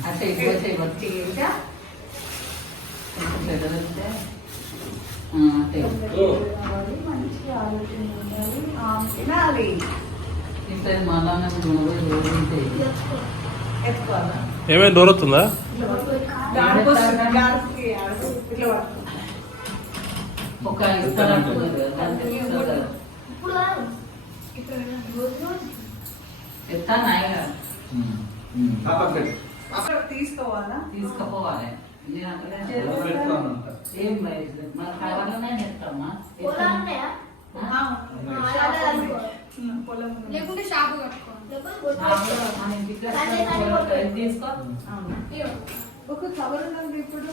అట్లా ఎక్కువ చేయబట్టి మంచి ఆలోచన తినాలి ఇంత మళ్ళా ఏమైనా దూరవుతుందా ఒక ఇస్తారు తీసుకోవాలా తీసుకుపోవాలి ఏం మన కావాలనే నేర్తామా లేకుంటే షాపు తీసుకో ఒక కవర్ ఉన్నది ఇప్పుడు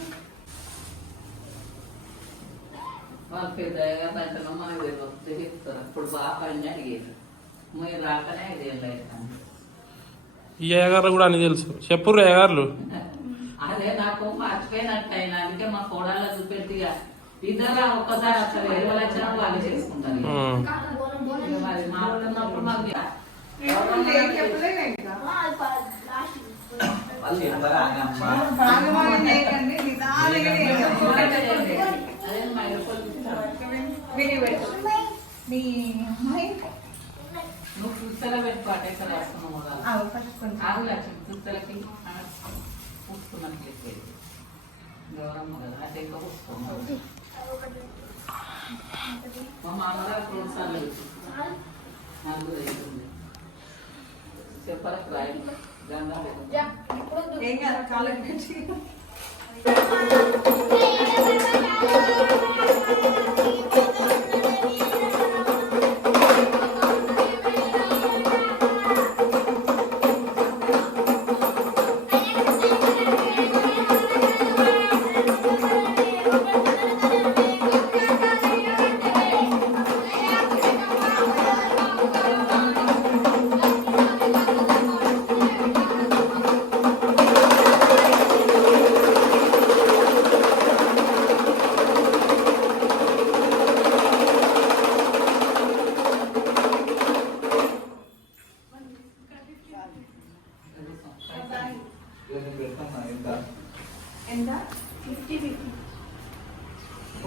వాళ్ళు పెద్దగా పెంచడం మనకి చెప్తారు ఇప్పుడు బాగా పని అడిగేది మీరు రాకనే ఐదేళ్ళు అవుతాను ఈ అయ్యగారు కూడా అని తెలుసు చెప్పుర్రు అయ్యగారులు అదే నాకు మర్చిపోయినట్టు అయినా అందుకే మా కోడాల చూపెట్టి ఇద్దరు ఒక్కసారి అసలు ఎవరు వచ్చినా వాళ్ళు చేసుకుంటారు మరి మారుతున్నప్పుడు మాకు నువ్వు పుస్తలు పెట్టుకో అటైతే వస్తున్నావు కూడా ఆగు లక్ష్మి పుస్తలకి పుస్తకం చెప్పేది గౌరమ్మ కదా అటే ఇంకా పుస్తకం మా మామగారు ప్రోత్సాహాలు నాకు అవుతుంది చెప్పలకు రాయి గంగా ఏం కాదు కాళ్ళకి పెట్టి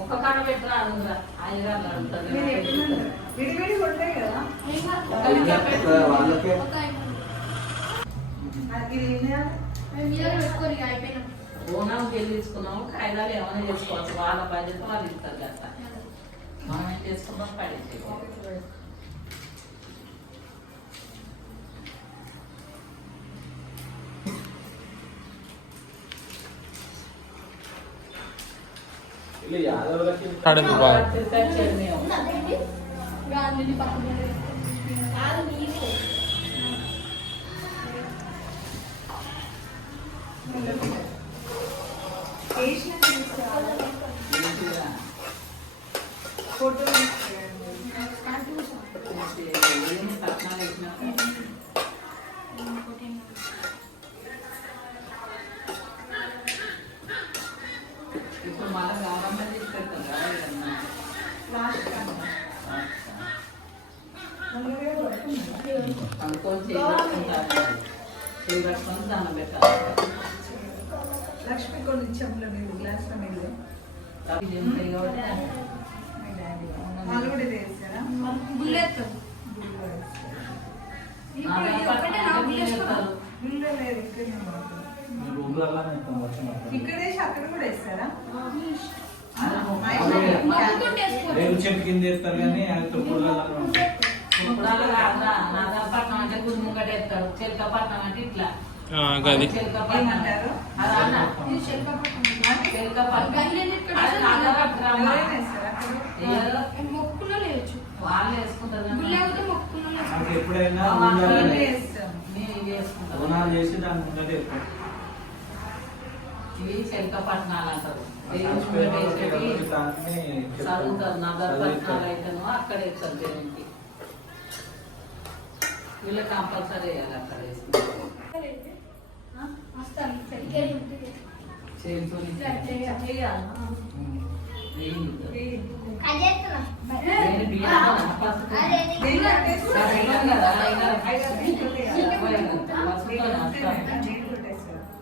ఒక్క కాడ పెట్టరా అయ్యగారు విడివిడి ఉంటాయి కదా బోనం చెల్లించుకున్నాము కాయిదాలు ఏమైనా చేసుకోవచ్చు వాళ్ళ బాధ్యత వాళ్ళు ఇస్తారు కదా మనం ఏం చేసుకున్నాం పడేసేయాలి కడుపు బాగా ఫోటో ఇప్పుడు మళ్ళీ గవర్నమెంట్ తీసుకెళ్తాం కదా అనుకోని చేయబట్టుకొని దాన్ని పెట్టాలి లక్ష్మి కొన్ని చెప్పులు మీరు గ్లాస్ వాళ్ళు కూడా వేసారా బుల్లెట్ ఇక్కడేసి అక్కడ కూడా వేస్తారా చెట్టు కింద వేస్తారు కానీ నాగపట్నం అంటే గుంజుముంగట వేస్తారు చిలకపట్నం అంటే ఇట్లా ఏమంటారు వాళ్ళు వేసుకుంటారు ఎప్పుడైనా బోనాలు చేసి దాని ముందటే ఇవి చిలకపట్నాలు అంటారు చదువుతారు నగరపట్నాలు అయితేనో అక్కడ వేస్తారు దేవునికి వీళ్ళు కంపల్సరీ వేయాలి అక్కడ వేసుకుంటారు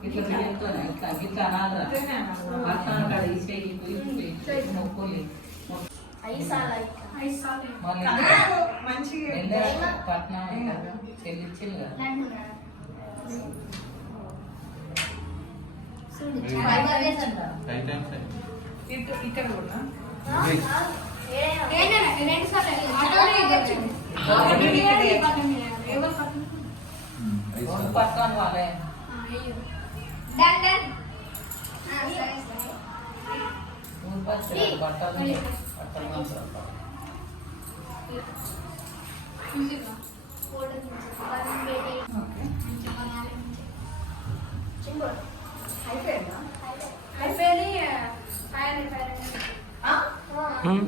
ఇట్లా బియ్యంతోనే ఇట్లా అనాలరా అట్లా అంటాడు ఈ చెయ్యి మొక్కులు మంచిగా పట్నం చెల్లించింది కదా ఇక్కడ కూడా పట్నం వాళ్ళే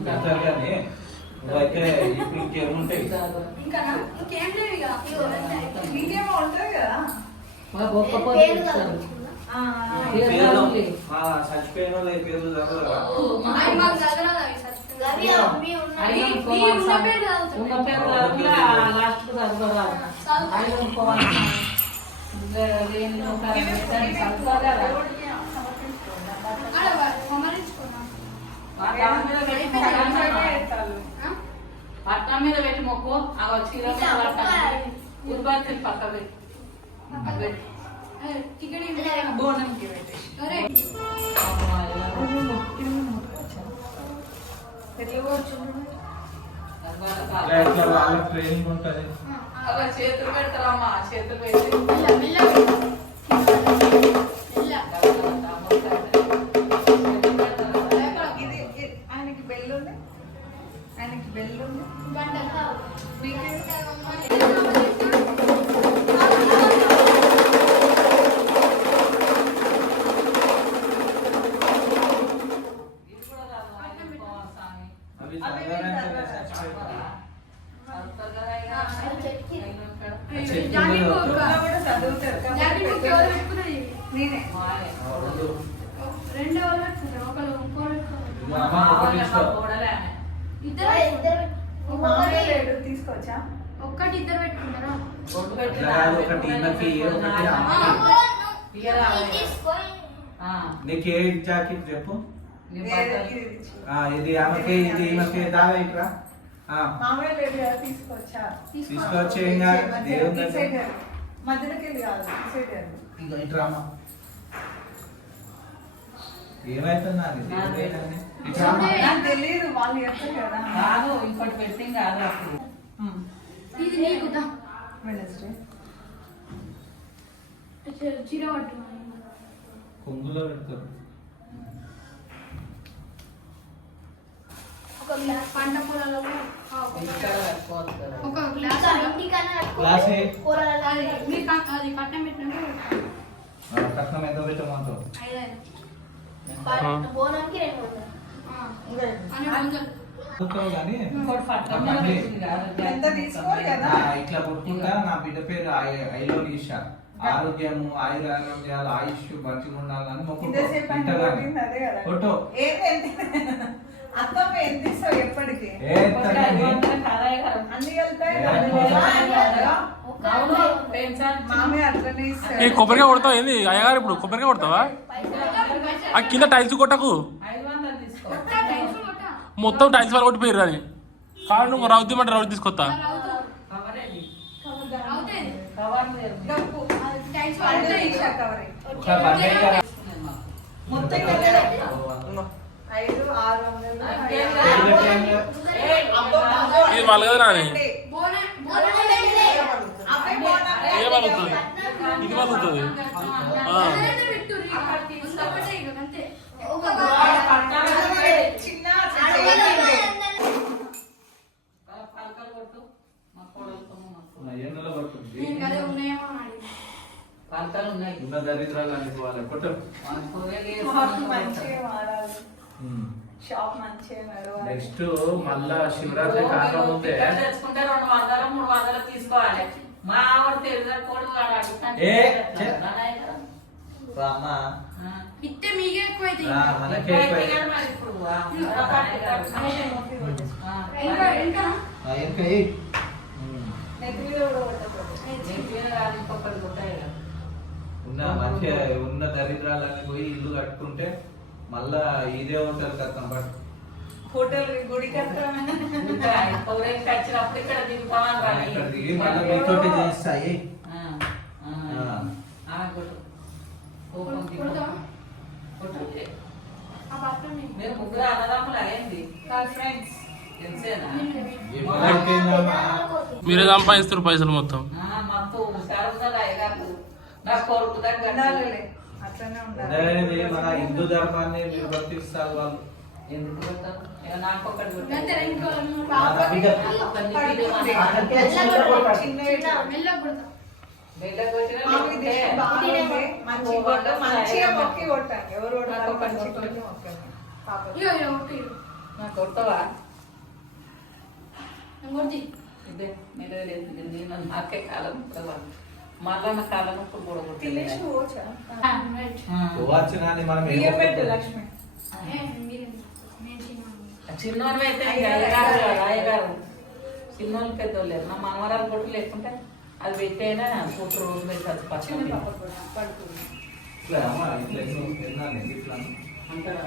బట్టలు కానీ నువ్వైతే ఇప్పుడు ఇంకేముంటాయి ఇంకేమో ఉంటుంది కదా గొప్ప పేర్లు చచ్చిపోయిన వాళ్ళ పేర్లు చదవరా ఉన్న పేరు లాస్ట్ చదవరాదు అది అనుకోవాలి పట్నం మీద పెట్టి మొక్కు అవి వచ్చి ఉల్బత్తి పక్క పెట్టి బోనంకి పెట్టేసి ఇట్లా వాళ్ళ ట్రైనింగ్ ఉంటుంది చేతులు పెడతారమ్మా చేతులు పెట్టి ఆయనకి బెల్లుంది ఆయనకి బెల్లుంది అవి చదవాలంటే చచ్చిపోయిన కూడా చదువుతారు నేనే తీసుకోవచ్చా ఒక్కటి ఇద్దరు పెట్టుకుంటారా ఒకటి ఈమెకి ఒకటి నీకు ఏ జాకెట్ చెప్పు ఇది ఆమెకి ఇది ఈమెకి దాదా ఇక్కడ మామయ్య లేదు కదా తీసుకోవచ్చా తీసుకొచ్చే దేవుడు మధ్యలోకి వెళ్ళి కాదు తీసేయాలి ఇక ఇట్రా అమ్మ ఏమైతుందా నాకు తెలియదు వాళ్ళు చెప్తారు కదా కాదు ఇంకోటి పెట్టి కాదు అప్పుడు ఇది నీకుదా వెనస్డే చీర పట్టు కొంగులో పెడతారు ఒక గ్లాస్ పంట పొలాల్లో ఇక్కడ పెట్టుకోవచ్చు కదా. ఒక గ్లాస్ గ్లాస్ మీరు అది కట్నం పెట్టినాక కట్నం ఎంత పెట్టమంటావు 5,000 కానీ ఇంకోటి పట్టణం మీద పెట్టింది కాదు. ఎంత తీసుకోరు కదా ఇట్లా కొట్టుకుంటా నా బిడ్డ పేరు ఐలో ఈషా ఆరోగ్యము ఆయురారోగ్యాలు ఆయుష్ మంచిగా ఉండాలని ఇంతసేపు ఆయన కొట్టింది అదే కదా ఫోటో ఏంటి అత్తమ్మ ఎంత ఇస్తావు ఎప్పటికి ఇంకోటి 500 కాదాయే కదా. అన్ని కలిపాయి అవును, పెన్షన్ మామయ్య అట్లనే ఇస్తాడు ఈ కొబ్బరికాయ కొడతావు ఏంది అయ్యగారు ఇప్పుడు కొబ్బరికాయ కొడతావా ఆ కింద టైల్స్ కొట్టకు 500 తీసుకో. మొత్తం టైల్స్ వాళ్ళు కొట్టిపోయారు అని కాదు నువ్వు రౌతీ మంటే రౌతీ తీసుకొస్తా కవరే ఇది. అవుతాయి కవర్ లేదు. గప్పు టైల్స్ అదే ఈషా కవరే ఒక బండి మొత్తం కలిపి 5, 600 ఇది వాళ్ళు కదా రాని అవే బోనం ఏ వాళ్ళుతుంది ఇది వాళ్ళుతుంది చిన్న పలకలు కొట్టు. మా కోడలతో మాకు. ఎండలో పడుతుంది పలకలు ఉన్నాయి. ఉన్న దరిద్రాలు అనుకోవాలి కొట్టు మా కూరగాయలు షాప్ వేసుకున్నాం. మంచిగా వాడాలి షాప్ మంచిగా నడవాలి నెక్స్ట్ మళ్ళా శివరాత్రి కాకముందే ఇక్కడ తెచ్చుకుంటే 200, 300 తీసుకోవాలి. మా ఆవిడ తెలిసిన కోడి వాడు ఏ, అడుగుతాడు. అమ్మ ఇస్తే మీకే ఎక్కువైతే మనకే మరి ఇప్పుడు నెత్తి మీద కూడా కొట్టకూడదు ఇంకొకటి కొట్టాయి కదా. మంచిగా ఉన్న దరిద్రాలన్నీ పోయి ఇల్లు కట్టుకుంటే మళ్ళా ఇదే హోటల్ కడతాం బట్ హోటల్ గుడి కట్టడం ఇంకా పౌరేకి వచ్చినప్పుడు ఇక్కడ దిగుతామని రాని. ఇక్కడ దిగి మళ్ళీ మీతోటి చేస్తాయి కొట్టు కోపం దిగు. కొడతావా? కొట్టు. ఆ పాపని మీరు ముగ్గురు అన్నదమ్ములు అయ్యింది ఫ్రెండ్స్ తెలిసేనా మీరే సంపాదిస్తారు పైసలు మొత్తం. మొత్తం హుషారున్నది అయ్యగారు నా కొడుకు దగ్గర ఉండాలి అట్లనే ఉండాలి. మన హిందూ ధర్మాన్ని నిర్వర్తిస్తారు వాళ్ళు. ఎందుకు పెడతారు? ఇక నాకు ఒకటి పెట్టు. గంట ఇంకో పాపకి ఒకటి పడుకుంది. మెల్లగా కొడతా. బయటకు వచ్చినా మాకు ఇది లేకుంటే బాగుంది. మంచిగా మొక్కి కొట్టాలి. ఎవరు నాకు ఒకటి మంచిగా కొట్టు. మొక్కండి. పాపకి. ఇగో ఇగో ఒకటి నాకు కొడతావా? నేను కొడితే ఇదే మీరు లేదు నేను నాకే కాలం మళ్ళా నా కాలం కూడా తినేసి కొట్టలేదు. పోవచ్చా? రైట్ పోవచ్చు కానీ మనం ఏం బియ్యం పెట్టు ఒప్పుకోం. లక్ష్మి. నేను చిన్న చిన్నోళ్ళు అయితే అయ్యగారు చిన్నోళ్ళు పెద్దోళ్ళు లేరు. నా మనవరాలు కొట్టు లేకుంటే అది పెట్టైనా కూతురు రోజు పెట్టి చిన్న పచ్చుకుంది పాప కూడా పడుకుంది. ఇట్లా అమ్మా, ఇట్లా ఎన్నో తిన్నాను, ఇట్లా అంటారా?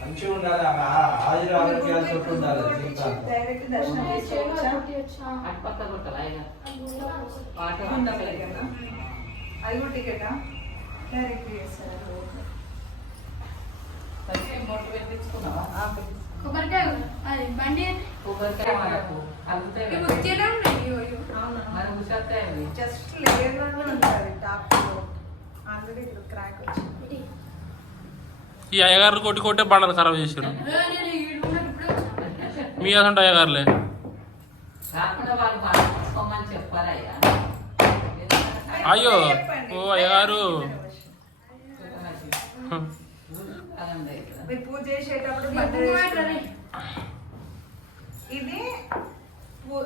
మంచిగా ఉండాలి. ఆమె ఆయుర ఆరోగ్యాలతో ఉండాలి జీవితాంతం. డైరెక్ట్ దర్శనం చేసుకోవచ్చా? అటు పక్క కొట్టాలి అయ్యగారు పాట ఉండలేదా? అది కూడా టికెటా? డైరెక్ట్ చేస్తారు. మొట్టు పెట్టించుకున్నావా? కొబ్బరికాయ అది బండి కొబ్బరికాయ మనకు అందుతాయి ఇవి కదా. వచ్చేలా ఉన్నాయి ఇగో ఇగో అవునా? మరి ఉషాతాయి అవి. జస్ట్ లేయర్ లోనే ఉంటుంది టాప్ ఆల్రెడీ ఇప్పుడు క్రాక్ వచ్చింది. ఈ అయ్యగారు కొట్టి కొట్టే బండలు ఖరాబ్ చేసారు. నేను ఈడు ఉన్నప్పుడు ఇప్పుడే వచ్చాను. మీ అసంటే అయ్యగారులే. కాకుండా వాళ్ళు బాగా తీసుకోమని చెప్పాలి అయ్యా. అయ్యో ఓ అయ్యగారు అదండి ఇక్కడ. మీరు పూజ చేసేటప్పుడు ఇగో బట్టలు పువ్వు పెట్టరా రే. ఇది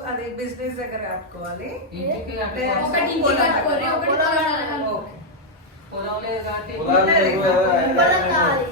అది బిజినెస్ దగ్గర కట్టుకోవాలి. ఇంటికి కట్టుకోవాలి. ఒకటి ఇంటికి కట్టుకోవాలి, ఒకటి పొలాలలో. ఓకే. పొలం లేదు కాబట్టి పొలాలు లేవు కదా, పొలం కావాలి.